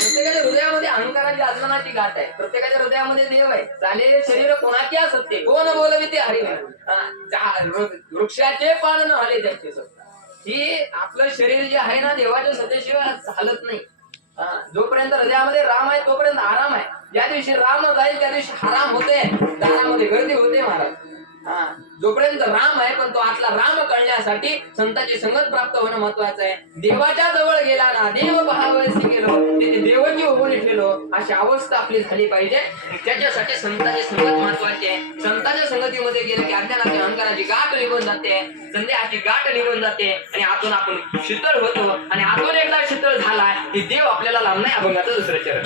प्रत्येकाच्या हृदयामध्ये अहंकाराची आगमनाची गाठ आहे. प्रत्येकाच्या हृदयामध्ये देव आहे. झालेले शरीर कोणाचे असते कोण बोलवी ते हरी. वृक्षाचे पान न हले त्याचे ही आपलं शरीर जे आहे ना देवाच्या सतेशिवाय चालत नाही. जोपर्यंत हृदयामध्ये राम आहे तोपर्यंत आराम आहे. ज्या दिवशी राम जाईल त्या दिवशी हराम होते, दारामध्ये गर्दी होते महाराज. जोपर्यंत राम आहे पण तो आतला राम कळण्यासाठी संतांची संगत प्राप्त होणं महत्वाचं आहे. देवाच्या जवळ गेला ना देव भावाशी गेलो तिथे देवकी होऊन ठेवलो अशी अवस्था आपली झाली पाहिजे. त्याच्यासाठी संतांची संगत महत्वाची आहे. संतांच्या संगतीमध्ये गेले की अज्ञानाची अहंकाराची गाठ निघून जाते, संदेहाची गाठ निघून जाते आणि आतून आपण शीतळ होतो. आणि आतून एकदा शीतळ झाला की देव आपल्याला लांब नाही अभंगाचं दुसरं चरण.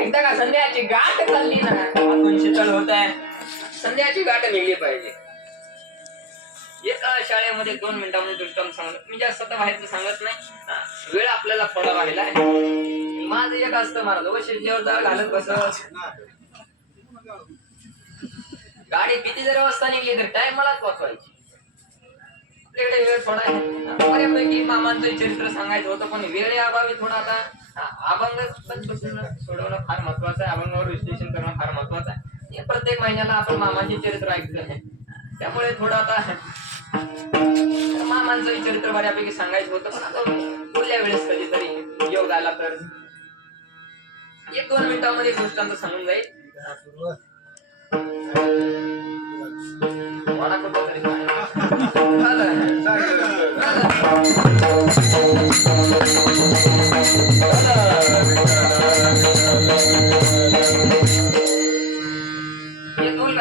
एकदा का संध्याची गाठ चालली ना आपण शीतळ होत आहे. संध्याची गाठ निघली पाहिजे. एका शाळेमध्ये 2 मिनिटांमध्ये दृष्टांत सांगत मी जास्त बाहेरचं सांगत नाही. वेळ आपल्याला थोडा राहिला आहे. माझं एक असतं महाराज वशिष्ठीवर घालत बसत गाडी किती जरी वाजता निघली तर टाइम मलाच वाचवायची. आपल्याकडे वेळ थोडा आहे. बऱ्यापैकी मामांचं चरित्र सांगायचं होतं पण वेळे अभावी थोडा आता अभंग सोडवणं फार महत्वाचं आहे. अभंगावर विश्लेषण करणं फार महत्वाचं आहे. प्रत्येक महिन्याला आपण मामाचे चरित्र ऐकलं आहे त्यामुळे थोडं आता मामांचं चरित्र बऱ्यापैकी सांगायचं होतं पण आता पुढल्या वेळेस कधीतरी योग आला तर 1-2 मिनिटांमध्ये दृष्टांत सांगून जाईल.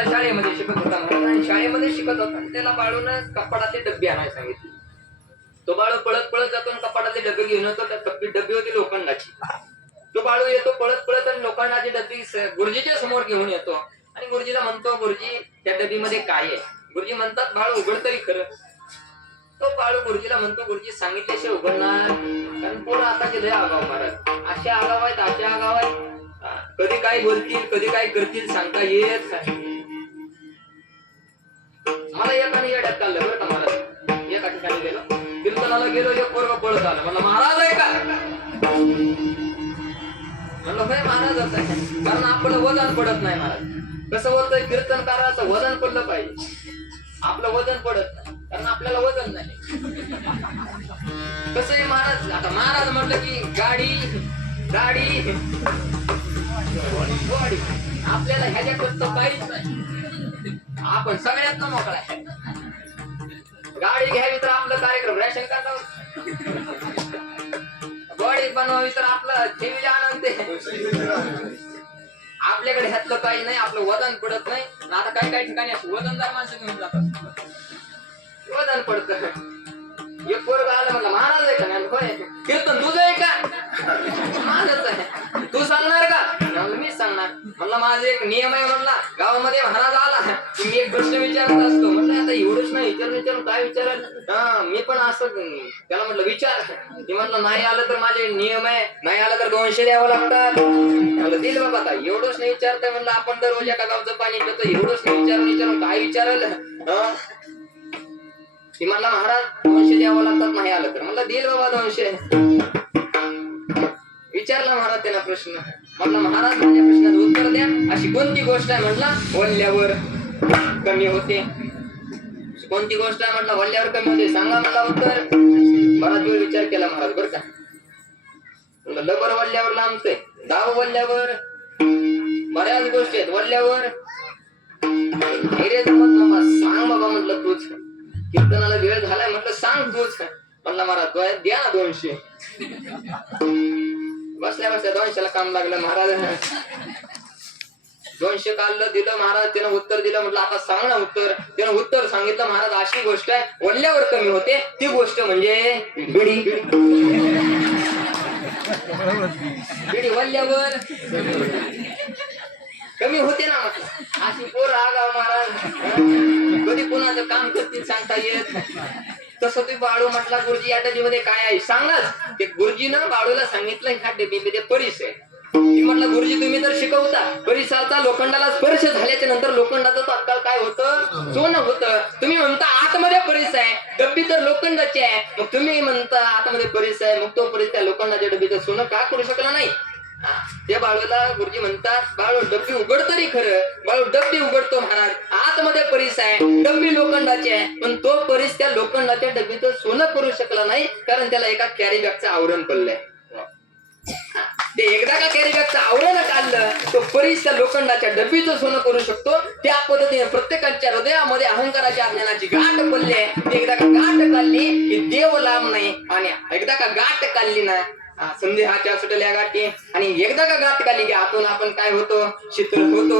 शाळेमध्ये शिकत होता आणि शाळेमध्ये शिकत होता त्याला बाळून कपाटाचे डब्बे आणायला सांगितले. तो बाळू पळत पळत जातो आणि कपाटाचे डबे घेऊन येतो. त्या डबी होती लोखंडाची. तो बाळू येतो पळत पळत आणि लोखंडाची डबी गुरुजीच्या समोर घेऊन येतो आणि गुरुजीला म्हणतो गुरुजी त्या डबीमध्ये काय आहे. गुरुजी म्हणतात बाळू उघड तरी खरं. तो बाळू गुरुजीला म्हणतो गुरुजी सांगितल्याशिवाय उघडणार कारण पोरं आता लय आगाव महाराज. अशा आगाव आहेत अशा आगाव आहेत कधी काय बोलतील कधी काय करतील सांगता येत नाही. मला एकाने येड्यात काढलं बरं का महाराज. एका ठिकाणी गेलो कीर्तनाला गेलो एक पोरगा पळत आला. मला महाराज आहे का म्हणलं होय महाराजच आहे कारण आपलं वजन पडत नाही महाराज. कसं होतंय कीर्तनकाराचं वजन पडलं पाहिजे. आपलं वजन पडत नाही कारण आपल्याला वजन नाही. कसं आहे महाराज आता महाराज म्हटलं की गाडी गाडी आपल्याला ह्याच्यात काहीच नाही. आपण सगळ्यात मोकळा आहे. गाडी घ्यावी तर आपलं कार्यक्रम रेशन कार्ड बॉडी बनवावी तर आपलं ठेवी आनंद आपल्याकडे ह्यातलं काही नाही. आपलं वजन पडत नाही. आता काही काही ठिकाणी असं वजनदार माणसं घेऊन जातात वजन पडत. एक पोरगा आलं म्हटलं महाराज आहे का नाही होय कीर्तन तुझं आहे का माझच आहे तू सांगणार का महाराज मीच सांगणार. म्हणलं माझा एक नियम आहे, म्हणला गावामध्ये महाराज आला की मी एक प्रश्न विचारत असतो. म्हणलं आता एवढंच नाही विचारून काय विचाराल, मी पण असं त्याला म्हटलं विचार. मी म्हणलं नाही आलं तर माझे नियम आहे, नाही आलं तर 200 द्यावं लागतात. म्हणलं दिल बाबा, आता एवढंच नाही विचारतंय. म्हणलं आपण दररोज एका गावचं पाणी पितो, एवढंच नाही विचारून काय विचारल. ती म्हणला महाराज 200 द्यावं लागतात नाही आलं तर. म्हणलं दिल बाबा 200. विचारला महाराज त्यांना प्रश्न. म्हटलं महाराज माझ्या प्रश्नाचं उत्तर द्या. अशी कोणती गोष्ट आहे म्हटलं वल्ल्यावर कमी होते. कोणती गोष्ट आहे म्हटलं वल्ल्यावर कमी होते, सांगा मला उत्तर. बराच वेळ विचार केला महाराज बरं का. म्हणलं लबर वल्ल्यावर लांबतंय, दाव वल्ल्यावर, बऱ्याच गोष्टी आहेत वल्ल्यावर. सांग बाबा म्हटलं तूच, कीर्तनाला वेळ झालाय म्हटलं सांग तूच. म्हणला महाराज तो द्या ना 200. बसल्या बसल्या 200ला काम लागलं. महाराज 200 काढलं दिलं. महाराज त्यानं उत्तर दिलं. म्हटलं आता सांग ना उत्तर. त्यानं उत्तर सांगितलं. महाराज अशी गोष्ट आहे वल्ल्यावर कमी होते, ती गोष्ट म्हणजे बिडी. बिडी वल्ल्यावर कमी होते ना. म्हटलं अशी पोर आगाव महाराज, कधी कोणाचं काम करतील सांगता येत. तसं तुम्ही बाळू म्हटला गुरुजी या डबीमध्ये काय आहे सांगाच. ते गुरुजीनं बाळूला सांगितलं ह्या डबीमध्ये परीस आहे. मी म्हटलं गुरुजी तुम्ही तर शिकवता परिसरचा लोखंडाला स्पर्श झाल्याच्या नंतर लोखंडाचं तात्काळ काय होतं, सोनं होतं. तुम्ही म्हणता आतमध्ये परीस आहे, डब्बी तर लोखंडाची आहे. मग तुम्ही म्हणता आतमध्ये परीस आहे, मग तो परीस त्या लोखंडाच्या डब्बीचं सोनं का करू शकला नाही. त्या बाळूला गुरुजी म्हणतात बाळू डब्बी उघड तरी खरं. बाळू डब्बी उघडतो महाराज, आतमध्ये परीस आहे, डब्बी लोखंडाची आहे, पण तो परीस त्या लोखंडाच्या डब्बीचं सोनं करू शकला नाही, कारण त्याला एका कॅरी बॅगचं आवरण पडलंय. ते एकदा का कॅरी बॅगचं आवरण काढलं तो परीस त्या लोखंडाच्या डब्बीचं सोनं करू शकतो. त्या पद्धतीने प्रत्येकाच्या हृदयामध्ये अहंकाराच्या अज्ञानाची गाठ पडली आहे. एकदा का गाठ काढली की देव लांब नाही, आणि एकदा का गाठ काढली ना संदेहाच्या सुटल्या गाठी, आणि एकदा का गाठ काढली की आतून आपण काय होतो, शीतल होतो.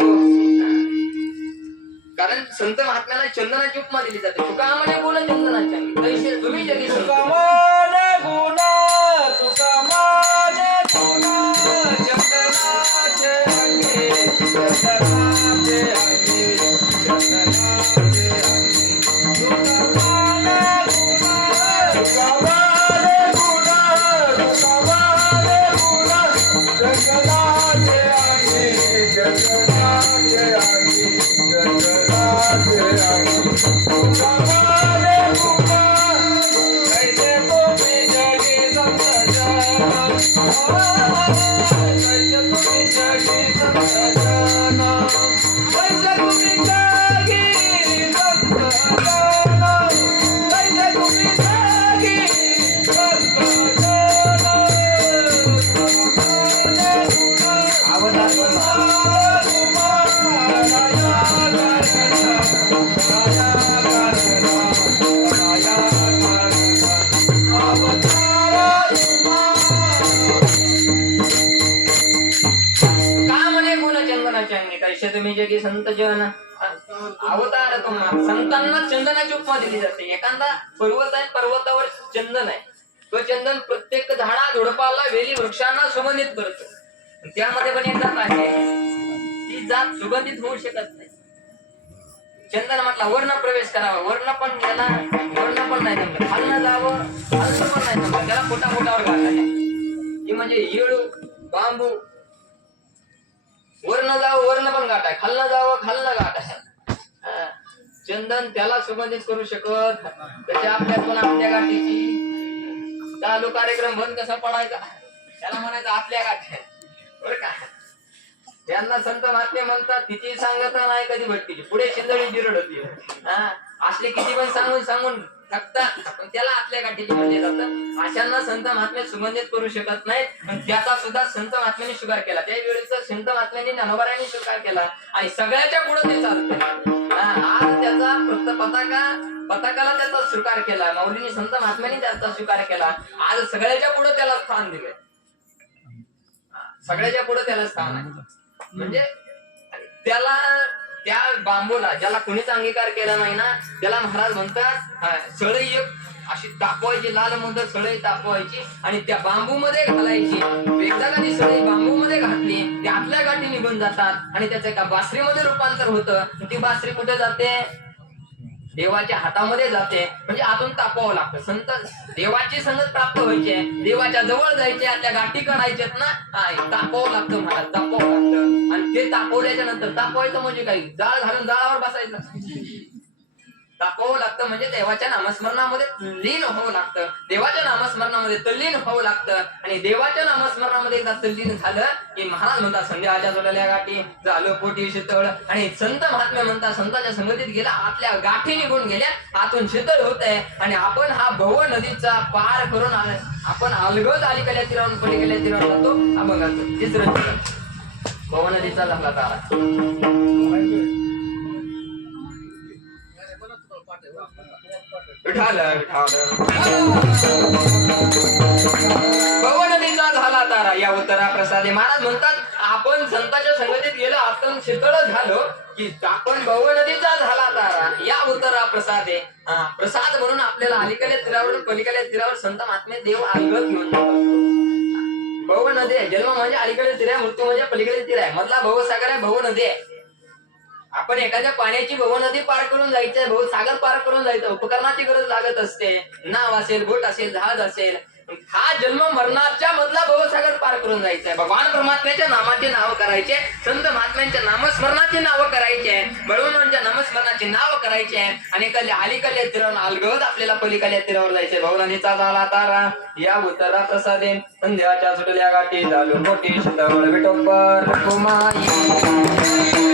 कारण संत महात्म्याला चंदनाची उपमा दिली जाते. तुका म्हणे गुण चंदनाच्या तैसे तुम्ही जगी तुका म्हणे गुण, तुका म्हणे गुण चंदनाचे अंगी, चंदनाचे अंगी, चंदनाचे अंगी. तुका म्हणे गुण, तुका म्हणे गुण, तुका म्हणे गुण चंदनाचे अंगी, चंदनाचे अंगी, चंदनाचे अंगी. तुका म्हणे गुण कैसे तुम्ही जगी संत जन, कैसे तुम्ही जगी संत जन, कैसे तुम्ही जगी संत जन, कैसे तुम्ही जगी संत जन. कैसे तुम्ही जगी संत जन. अवतार तुम्हाला संतांना चंदनाची उपमा दिली जाते. एखादा पर्वत आहे, पर्वतावर चंदन आहे, तो चंदन प्रत्येक झाडा झुडपाला वेली वृक्षांना सुगंधित करतो. त्यामध्ये पण एक जात आहे, ती जात सुगंधित होऊ शकत नाही. चंदन म्हटला वर्ण प्रवेश करावा, वर्ण पण गेला, वर्ण पण नाही जमलं, खालनं जावं, खालनं पण नाही जमलं, त्याला पोटा पोटावर घालणार. ही म्हणजे येळू बांबू. वर्ण जावं, वर्ण पण गाठ आहे, खालनं जावं, खालनं गाठ आहे. चंदन त्याला सुगंधित करू शकत त्याच्या आपल्यातून आपल्या गाठीची. चालू कार्यक्रम बंद कसा पडायचा, त्याला म्हणायचं आपल्या गाठ बरं का. त्यांना संत महात्मे म्हणतात तिची सांगत नाही कधी भटकीची, पुढे शिंदळी जिरड होती. असले किती पण सांगून सांगून थकतात, पण त्याला आपल्या गाठीची म्हणले जातं. अशांना संत महात्मे सुगंधित करू शकत नाहीत, पण त्याचा सुद्धा संत महात्म्याने स्वीकार केला. त्यावेळेचा संत महात्म्यांनी ज्ञानोबारांनी स्वीकार केला, आणि सगळ्याच्या पुढे त्याचा अर्थ केला. आज त्याचा पताकाला त्याचा स्वीकार केला. माऊलींनी संत महात्म्यांनी त्याचा स्वीकार केला. आज सगळ्याच्या पुढे त्याला स्थान दिले, सगळ्याच्या पुढे त्याला स्थान आहे. म्हणजे त्याला त्या बांबूला ज्याला कोणीच अंगीकार केला नाही ना, त्याला महाराज म्हणतात सळई एक अशी तापवायची, लाल मुंद सळई तापवायची आणि त्या बांबू मध्ये घालायची. एकदा का ती सळई बांबू मध्ये घातली, त्यातल्या गाठी निघून जातात आणि त्याचं एका बासरीमध्ये रूपांतर होतं. ती बासरी कुठे जाते? देवाच्या हातामध्ये जाते. म्हणजे आतून तापवावं लागतं. संत देवाची संगत प्राप्त व्हायची, देवाच्या जवळ जायचे, त्या गाठी करायच्यात ना, तापवावं लागतं महाराज, तापवावं लागतं. आणि ते तापवल्याच्या नंतर, तापवायचं म्हणजे काही जाळ घालून जाळावर बसायचं. तापवावं लागतं म्हणजे देवाच्या नामस्मरणामध्ये लीन व्हावं लागतं, देवाच्या नामस्मरणामध्ये तल्लीन व्हावं लागतं. आणि देवाच्या नामस्मरणामध्ये एकदा तल्लीन झालं की महाराज म्हणतात संध्याच्या जोडल्या गाठी झालं पोटी शीतळ. आणि संत महात्म्य म्हणतात संतांच्या संगतीत गेला, आतल्या गाठी निघून गेल्या, आतून शीतळ होत आहे. आणि आपण हा भव नदीचा पार करून आपण अलगद अलीकडल्या तीरावरून पलीकडल्या तीरावर जातो. हा बघा तिसरं भव नदीचा झाला तारा. विठाल भव नदीचा झाला तारा या उत्तरा प्रसादे. महाराज म्हणतात आपण संतांच्या संगतीत गेलो, आपण शीतळ झालो की आपण भव नदीचा झाला तारा या उत्तरा प्रसादे. प्रसाद म्हणून आपल्याला अलीकडल्या तीरावरून पलीकडल्या तीरावर संत महात्मे देव अलगद घेऊन जातात. भव नदी आहे, जन्म म्हणजे अलीकडे तीर आहे, मृत्यू म्हणजे पलीकडे तीर आहे, मधला भवसागर आहे, भव नदी आहे. आपण एखाद्या पाण्याची भव नदी पार करून जायचंय, भव सागर पार करून जायचं, उपकरणाची गरज लागत असते. नाव असेल, बोट असेल, जहाज असेल. हा जन्म मरणाच्या मधला भवसागर पार करून जायचंय. भगवान परमात्म्याच्या नामाचे नाव करायचे, संत महात्म्यांच्या नामस्मरणाची नाव करायचे, बळवंतांच्या नामस्मरणाची नाव करायचे. आणि एखाद्या अलीकडल्या तीरावर अलगद आपल्याला पलीकडल्या तीरावर जायचंय. भव नदीचा झाला तारा या उत्तरा प्रसादे. संध्याच्या सुटल्या गाठी झालो मोठी शीतळ विठोबर कुमारी.